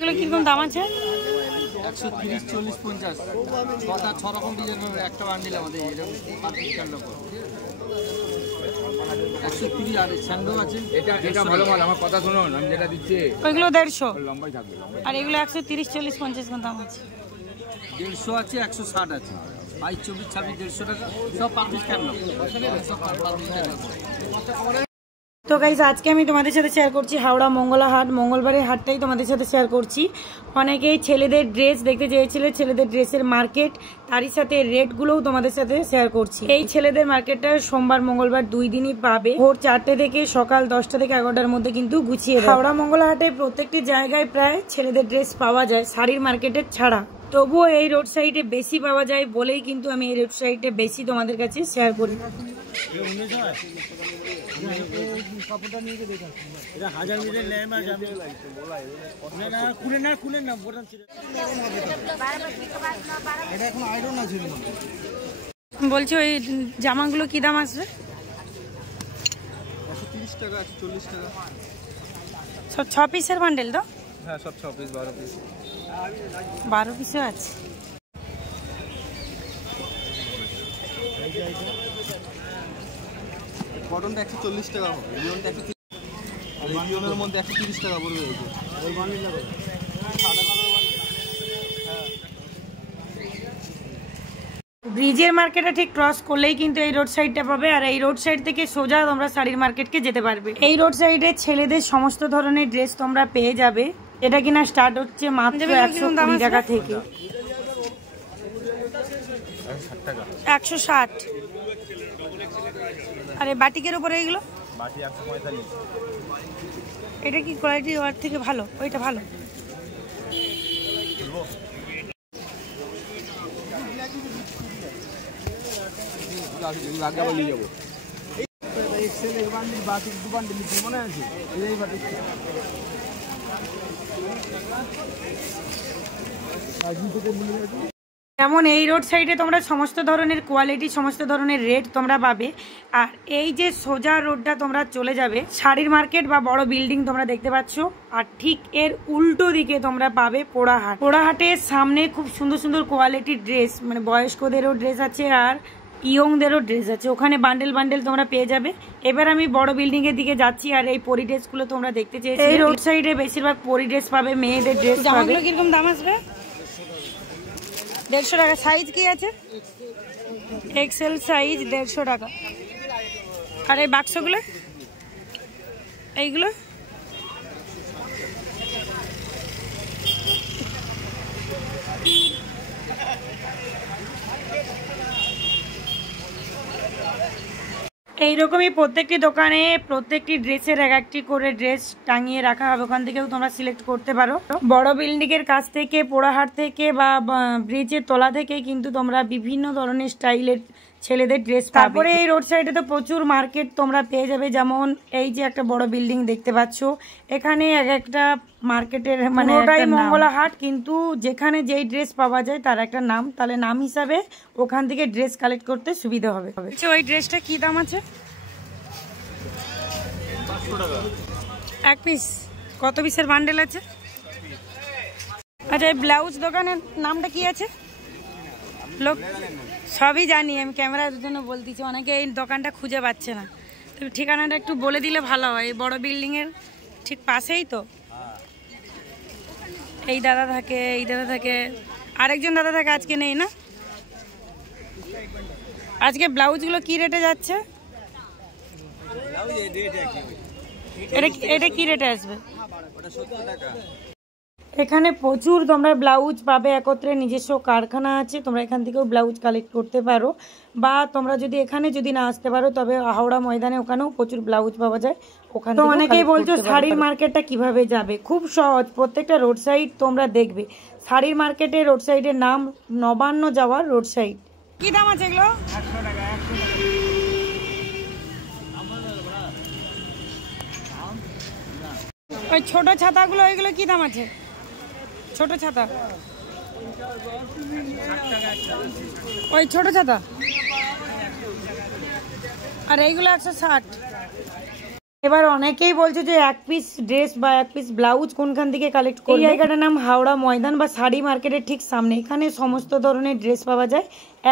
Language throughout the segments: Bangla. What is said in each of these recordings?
এগুলো কিরকম দাম আছে? 130, 40, 50 ছটা 6 রকম ডিজাইন হবে একটা বান্ডিল আমাদের এরকম 130 আর স্যান্ডো আছে। এটা ভালো মাল, আমার কথা শুনুন, আমি যেটা দিচ্ছি ওইগুলো 150 লম্বাই থাকবে। আর এগুলো 130, 40, 50 কোন দাম আছে? 150 আছে, 160 আছে, 22, 24, 26, 150 টাকা সব পারমিট ক্যাটালগ, সব পারমিট ক্যাটালগ। তো গাইস আজকে আমি তোমাদের সাথে শেয়ার করছি হাওড়া মঙ্গলা হাট, মঙ্গলবারের হাটটাই তোমাদের সাথে শেয়ার করছি। অনেকেই ছেলেদের ড্রেস দেখতে চেয়েছিল, ছেলেদের ড্রেসের মার্কেট, তারই সাথে রেটগুলোও তোমাদের সাথে শেয়ার করছি। এই ছেলেদের মার্কেটটা সোমবার মঙ্গলবার 2 দিনই পাবে। ভোর 4টে থেকে সকাল 10টা থেকে 11টার মধ্যে কিন্তু গুছিয়ে দেয়। হাওড়া মঙ্গলা হাটে প্রত্যেকটি জায়গায় প্রায় ছেলেদের ড্রেস পাওয়া যায়, শাড়ির মার্কেটের ছাড়া। তবুও এই রোড সাইডে বেশি পাওয়া যায় বলেই কিন্তু আমি এই রোড সাইডে বেশি তোমাদের কাছে শেয়ার করি। বলছি ওই জামাগুলো কি দাম আসবে? 130 টাকা, 40 টাকা। সব 6 পিসের বান্ডেল তো? হ্যাঁ, সব 6 পিস, 12 পিস। 12 পিসও আছে। কটনটা 140 টাকা হবে, লিওনটা 130, আর এই লিওনের মধ্যে 130 টাকা পড়বে। এই যে ওই বান্ডিল লাগবে ব্রিজের মার্কেটে ঠিক ক্রস করলেই কিন্তু এই রোড সাইডটা পাবে, আর এই রোড সাইড থেকে সোজা তোমরা শাড়ির মার্কেটকে যেতে পারবে। এই রোড সাইডে ছেলেদের সমস্ত ধরনের ড্রেস তোমরা পেয়ে যাবে। এটা কিনা স্টার্ট হচ্ছে মাত্র 120 টাকা থেকে। 160। আরে বাটিকের উপরে এইগুলো বাটি 145। এটা কি কোয়ালিটি ওর থেকে ভালো? ওইটা ভালো। আগে বলি যাবো যেমন এই রোড সাইডে তোমরা সমস্ত ধরনের কোয়ালিটি, সমস্ত ধরনের রেট তোমরা পাবে। আর এই যে সোজা রোডটা তোমরা চলে যাবে শাড়ির মার্কেট বা বড় বিল্ডিং তোমরা দেখতে পাচ্ছ, আর ঠিক এর উল্টো দিকে তোমরা পাবে পোড়াহাট। পোড়াহাটের সামনে খুব সুন্দর সুন্দর কোয়ালিটির ড্রেস, মানে বয়স্কদেরও ড্রেস আছে আর ইয়ংদেরও ড্রেস আছে। ওখানে বান্ডেল বান্ডেল তোমরা পেয়ে যাবে। এবার আমি বড় বিল্ডিং এর দিকে যাচ্ছি, আর এই পরি ড্রেস গুলো তোমরা দেখতে চেয়েছো। এই রোড সাইডে বেশিরভাগ পরি ড্রেস পাবে, মেয়েদের ড্রেস পাবে। জামাগুলো কিরকম দাম আসবে? 150 টাকা। সাইজ কি আছে? এক্সেল সাইজ 150 টাকা। আর এই বাক্সগুলো, এইগুলো এইরকমই প্রত্যেকটি দোকানে প্রত্যেকটি ড্রেসের এক একটি করে ড্রেস টাঙিয়ে রাখা হবে। ওখান থেকেও তোমরা সিলেক্ট করতে পারো। বড় বিল্ডিং এর কাছ থেকে, পোড়াহাট থেকে বা ব্রিজের তলা থেকে কিন্তু তোমরা বিভিন্ন ধরনের স্টাইলের ছেলেদের ড্রেস পাবে। তারপরে এই রোড সাইডে তো প্রচুর মার্কেট তোমরা পেয়ে যাবে। যেমন এই যে একটা বড় বিল্ডিং দেখতে পাচ্ছ, এখানে এক একটা মার্কেটের মানে ওটাই মঙ্গলা হাট, কিন্তু যেখানে যেই ড্রেস পাওয়া যায় তার একটা নাম, তাহলে নাম হিসাবে ওখান থেকে ড্রেস কালেক্ট করতে সুবিধা হবে। ওই ড্রেসটা কি দাম আছে? 500 টাকা এক পিস। কত পিসের বান্ডেল আছে? আচ্ছা, এই ব্লাউজ দোকানের নামটা কি আছে? লোক সবই জানি, আমি ক্যামেরার জন্য বলতেছি, অনেকে এই দোকানটা খুঁজে পাচ্ছে না। তুমি ঠিকানাটা একটু বলে দিলে ভালো হয়। এই বড় বিল্ডিং এর ঠিক পাশেই তো। এই দাদা থাকে, এই দাদা থাকে, আরেকজন দাদা থাকে, আজকে নেই না? আজকে ব্লাউজগুলো কি রেটে যাচ্ছে? এটা কি রেটে আসবে? এখানে প্রচুর তোমরা ব্লাউজ পাবে একত্রে, নিজস্ব কারখানা আছে, তোমরা এখান থেকেও ব্লাউজ কালেক্ট করতে পারো। বা তোমরা যদি এখানে যদি না আসতে পারো, তবে হাওড়া ময়দানে ওখানেও প্রচুর ব্লাউজ পাওয়া যায়। ওখানে তো অনেকেই বলছো শাড়ির মার্কেটটা কিভাবে যাবে, খুব সহজ। প্রত্যেকটা রোড সাইড তোমরা দেখবে শাড়ির মার্কেটে রোড সাইডের নাম নবান্ন যাওয়ার রোড সাইড। কি দাম আছে এগুলো? 100 টাকা। ওই ছোট ছাতাগুলো, ওইগুলো কি দাম আছে? ছোট ছাতা, ওই ছোট ছাতা, আর এইগুলো 160। এবার অনেকেই বলছে যে এক পিস ড্রেস বা এক পিস ব্লাউজ কোনখান থেকে কালেক্ট করবে। এই জায়গাটার নাম হাওড়া ময়দান বা শাড়ি মার্কেটের ঠিক সামনে। এখানে সমস্ত ধরনের ড্রেস পাওয়া যায়,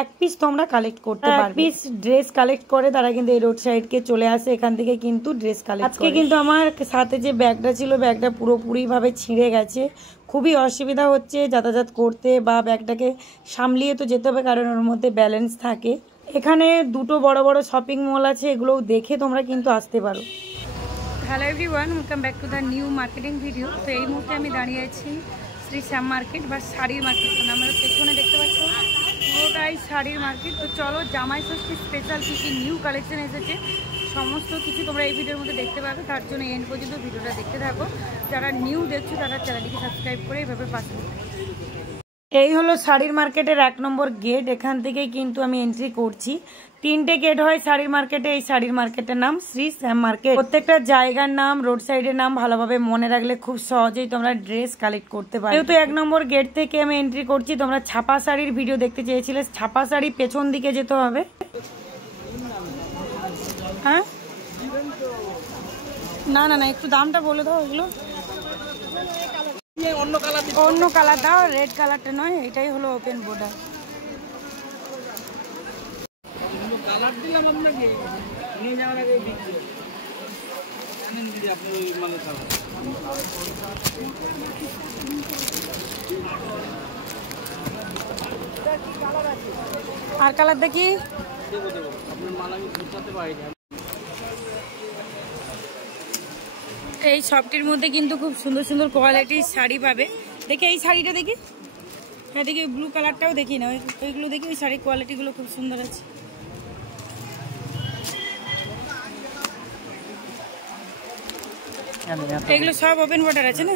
এক পিস তোমরা কালেক্ট করতে পারবে। এক পিস ড্রেস কালেক্ট করে তারা কিন্তু এই রোড সাইডকে চলে আসে, এখান থেকে কিন্তু ড্রেস কালেক্ট করে। আজকে কিন্তু আমার সাথে যে ব্যাগটা ছিল, ব্যাগটা পুরোপুরি ভাবে ছিঁড়ে গেছে, খুবই অসুবিধা হচ্ছে যাতায়াত করতে বা ব্যাগটাকে সামলিয়ে তো যেতে হবে, কারণ ওর মধ্যে ব্যালেন্স থাকে। এখানে দুটো বড় বড় শপিং মল আছে, এগুলোও দেখে তোমরা কিন্তু আসতে পারো। Hello everyone, welcome back to the new marketing video. তো এই মুহূর্তে আমি দাঁড়িয়ে আছি শ্রী শ্যাম মার্কেট বা শাড়ির মার্কেট। আমরা পেছনে দেখতে পাচ্ছ পুরোটাই শাড়ির মার্কেট। তো চলো, জামাই ষষ্ঠী স্পেশাল কী কী নিউ কালেকশন এসেছে সমস্ত কিছু তোমরা এই ভিডিওর মধ্যে দেখতে পাবে। তার জন্য এন্ড পর্যন্ত ভিডিওটা দেখতে থাকো। যারা নিউ দেখছো তারা চ্যানেলটিকে সাবস্ক্রাইব করে এইভাবে পাশে। এই হলো শাড়ির মার্কেটের 1 নম্বর গেট। এখান থেকেই কিন্তু আমি এন্ট্রি করছি। 3টে গেট হয় শাড়ির মার্কেটে। এই শাড়ির মার্কেটের নাম শ্রী শ্যাম মার্কেট। প্রত্যেকটা জায়গার নাম, রোড সাইডের নাম ভালোভাবে মনে রাখলে খুব সহজেই তোমরা ড্রেস কালেক্ট করতে পারো। যেহেতু 1 নম্বর গেট থেকে আমি এন্ট্রি করছি, তোমরা ছাপা শাড়ির ভিডিও দেখতে চেয়েছিলে। ছাপা শাড়ি পেছন দিকে যেতে হবে। হ্যাঁ, না না না, একটু দামটা বলে দাও। এগুলো অন্য কালার দাও, রেড কালারটা নয়, এটাই হলো ওপেন বর্ডার। কালার দিলাম আপনাকে, নিয়ে যাওয়ার আগে বিক্রি জানেন দিদি আপনি ওই মানে কালার। আর কালার দেখি, দেবো দেবো, আপনার মাল আমি বুঝতে পারি না। এই শপটির মধ্যে কিন্তু খুব সুন্দর সুন্দর কোয়ালিটির শাড়ি পাবে। দেখি এই শাড়িটা দেখি, হ্যাঁ দেখি ব্লু কালারটাও দেখি না, ওইগুলো দেখি। ওই শাড়ির কোয়ালিটিগুলো খুব সুন্দর আছে। এগুলো সব ওপেন বর্ডার আছে না?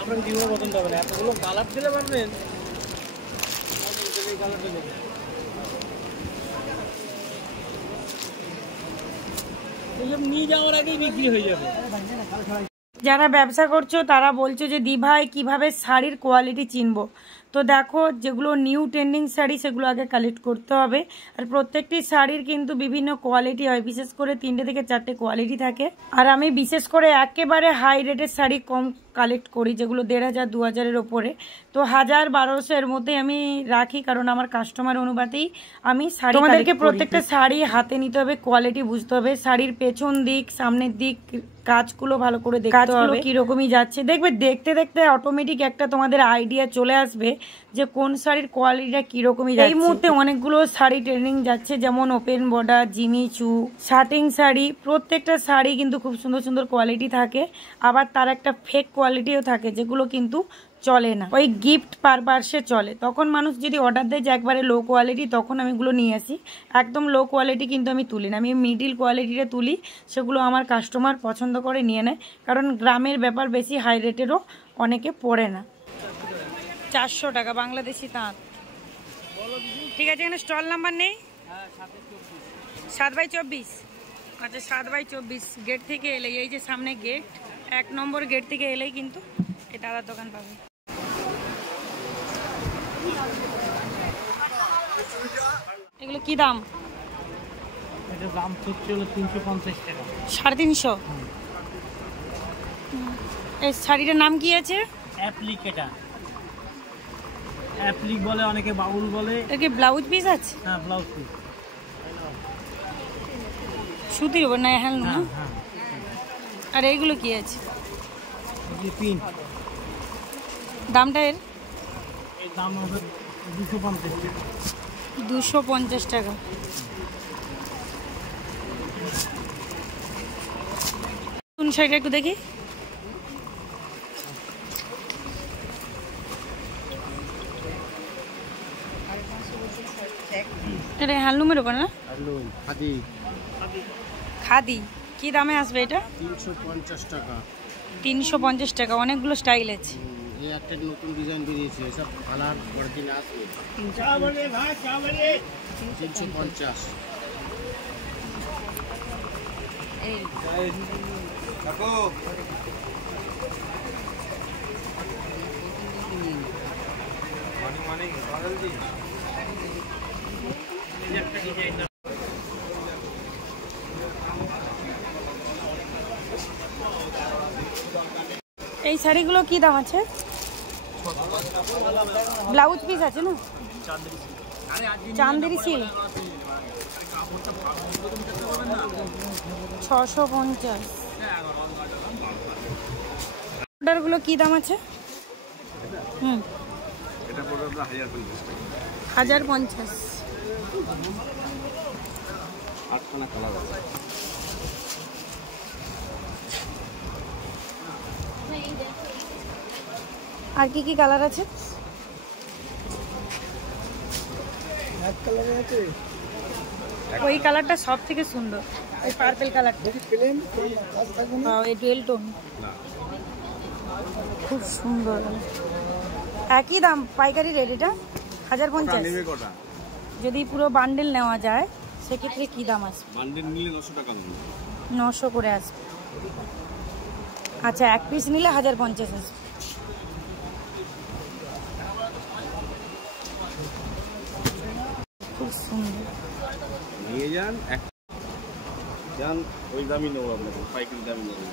আপনাকে জীবনে পছন্দ হবে না, এতগুলো কালার দিলে পারবেন। নিয়ে যাওয়ার আগেই বিক্রি হয়ে যাবে। যারা ব্যবসা করছো তারা বলছো যে দি ভাই কিভাবে শাড়ির কোয়ালিটি চিনবো। তো দেখো, যেগুলো নিউ ট্রেন্ডিং শাড়ি সেগুলো আগে কালেক্ট করতে হবে। আর প্রত্যেকটি শাড়ির কিন্তু বিভিন্ন কোয়ালিটি হয়, বিশেষ করে 3টে থেকে 4টে কোয়ালিটি থাকে। আর আমি বিশেষ করে একেবারে হাই রেটের শাড়ি কম কালেক্ট করি, যেগুলো 1500 2000-এর ওপরে। তো 1000-1200 এর মধ্যে আমি রাখি, কারণ আমার কাস্টমার অনুপাতেই আমি শাড়ি। তোমাদেরকে প্রত্যেকটা শাড়ি হাতে নিতে হবে, কোয়ালিটি বুঝতে হবে। শাড়ির পেছন দিক, সামনের দিক, কাজগুলো ভালো করে দেখতে হবে কিরকমই যাচ্ছে। দেখবে দেখতে দেখতে অটোমেটিক একটা তোমাদের আইডিয়া চলে আসবে যে কোন শাড়ির কোয়ালিটিটা কিরকমই যাচ্ছে। এই মুহূর্তে অনেকগুলো শাড়ি ট্রেন্ডিং যাচ্ছে, যেমন ওপেন বর্ডার, জিমিচু, শার্টিং শাড়ি। প্রত্যেকটা শাড়ি কিন্তু খুব সুন্দর সুন্দর কোয়ালিটি থাকে, আবার তার একটা ফেক কোয়ালিটিও থাকে, যেগুলো কিন্তু চলে না, ওই গিফট পারপাসে চলে। তখন মানুষ যদি অর্ডার দেয় যে একবারে লো কোয়ালিটি, তখন আমি এগুলো নিয়ে আসি। একদম লো কোয়ালিটি কিন্তু আমি তুলি না, আমি মিডিল কোয়ালিটিটা তুলি। সেগুলো আমার কাস্টমার পছন্দ করে নিয়ে নেয়, কারণ গ্রামের ব্যাপার, বেশি হাই রেটেরও অনেকে পড়ে না। 400 টাকা বাংলাদেশি তাঁত। ঠিক আছে, এখানে স্টল নাম্বার নেই? 7/24। আচ্ছা, 7/24 গেট থেকে এলে, এই যে সামনে গেট, 1 নম্বর গেট থেকে এলেই কিন্তু এই দাদার দোকান পাবে। এগুলো কি দাম? এটার দাম হচ্ছে 350 টাকা। 350? এই শাড়িটার নাম কি আছে? অ্যাপ্লিকেটা, অ্যাপ্লিক বলে, অনেকে বাউল বলে। এর কি ব্লাউজ পিস আছে? হ্যাঁ, ব্লাউজ পিস। সুতির উপর না হ্যান্ডলুম? হ্যাঁ। আর এইগুলো কি আছে? পিন। দামটা এর? এর দাম হবে 250 টাকা। 250 টাকা। কোন শাড়িটা একটু দেখি। এটা হ্যান্ডলুমের উপর না? খাদি। খাদি কি দামে আসবে এটা? 350 টাকা। 350 টাকা। অনেকগুলো স্টাইল আছে। এই একটা নতুন ডিজাইন বেরিয়েছে, সব কালার অরিজিনাল আসবে। 350। এই দেখো মানে এই শাড়িগুলো কি দাম আছে? ব্লাউজ পিস আছে না? চান্দেরি সিল্ক 650। অর্ডারগুলো কি দাম আছে? এটা পড়বে 1050। আটখানা কালার আছে। আর কি কি কালার আছে? ওই কালারটা সব থেকে সুন্দর, ওই পার্পল কালারটা, ওই ডুয়েল টোন, খুব সুন্দর। একই দাম, পাইকারি রেট। এটা 1050। যদি পুরো বান্ডেল নেওয়া যায় সেক্ষেত্রে কি দাম আসবে? বান্ডেল নিলে 900 টাকা। 900 করে আসবে। আচ্ছা, এক পিস নিলে 1050 আসবে। খুব সুন্দর। নিয়ে যান, ওই দামই নেবো আপনাকে, পাইকারি দামই নেবো।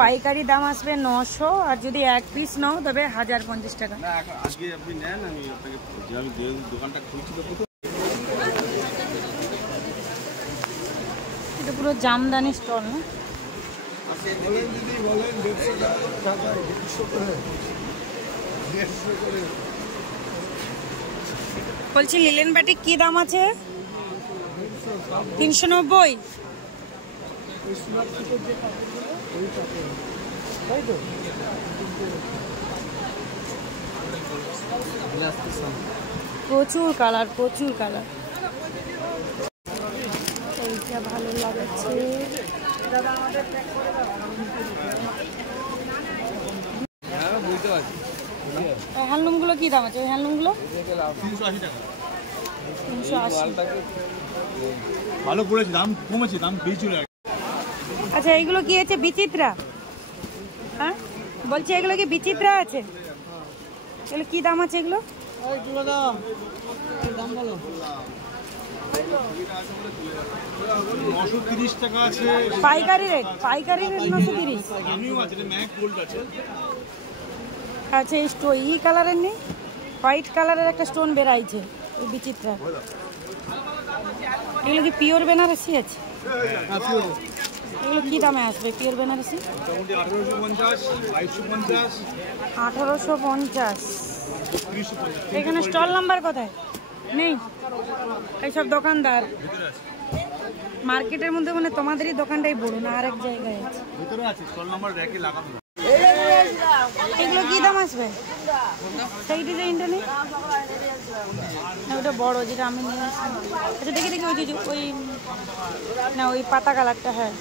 পাইকারি দাম আসবে 900, আর যদি এক পিস নাও তবে 1050 টাকা। না, আজকে আপনি নেন, আমি আপনাকে আমি দোকানটা খুলছি তো। এটা পুরো জামদানি স্টল না? বলছি লিলেন বাটিক কি দাম আছে? 390। প্রচুর কালার, প্রচুর কালার। এইটা ভালো লাগছে। হ্যান্ডলুমগুলো কি দাম আছে? ওই হ্যান্ডলুমগুলো 380 টাকা। 380। ভালো করেছে, দাম কমেছে, দাম বেশি চলে। আচ্ছা, এইগুলো কি আছে? বিচিত্রা? হ্যাঁ বলছি, এগুলো কি বিচিত্রা আছে? এগুলো কি দাম আছে? এগুলো পাইকারি রেট, পাইকারি রেট 930। আচ্ছা, এই কালারের নেই? হোয়াইট কালারের একটা স্টোন বেরাইছে, এই বিচিত্রা। এগুলো কি পিওর বেনারসি আছে? এগুলো কি দামে আসবে পিওর বেনারসি? 1850। এখানে স্টল নাম্বার কোথায়? নেই। এইসব দোকানদার মার্কেটের মধ্যে, মানে তোমাদেরই দোকানটাই বড় না, আরেক জায়গায় আছে। এগুলো কি দাম আসবে? সেই ডিজাইনটা নেই? ওটা বড়, যেটা আমি নিয়ে আসি। আচ্ছা, দেখি দেখি, ওই না, ওই পাতা কালারটা। হ্যাঁ,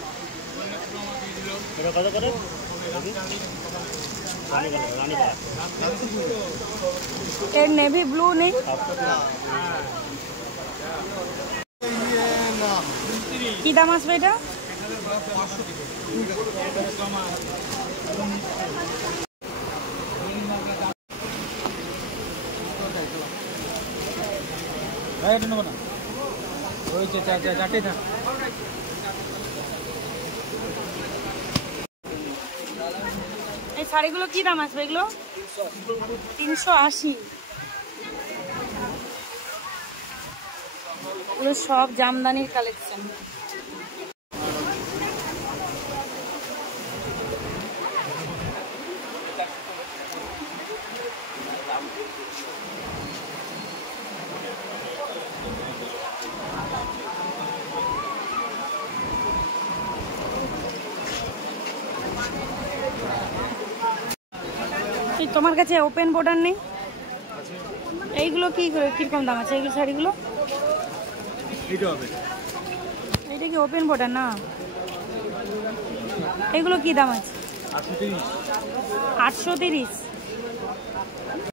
এর নেভি ব্লু নেই? কি দাম আসবে এটা? এই শাড়িগুলো কি দাম আসবে? এগুলো 380। এগুলো সব জামদানির কালেকশন। তোমার কাছে ওপেন বর্ডার নেই? এইগুলো কি কিরকম দাম আছে? এইগুলো শাড়িগুলো এইটা কি ওপেন বর্ডার না? এগুলো কি দাম আছে? 830।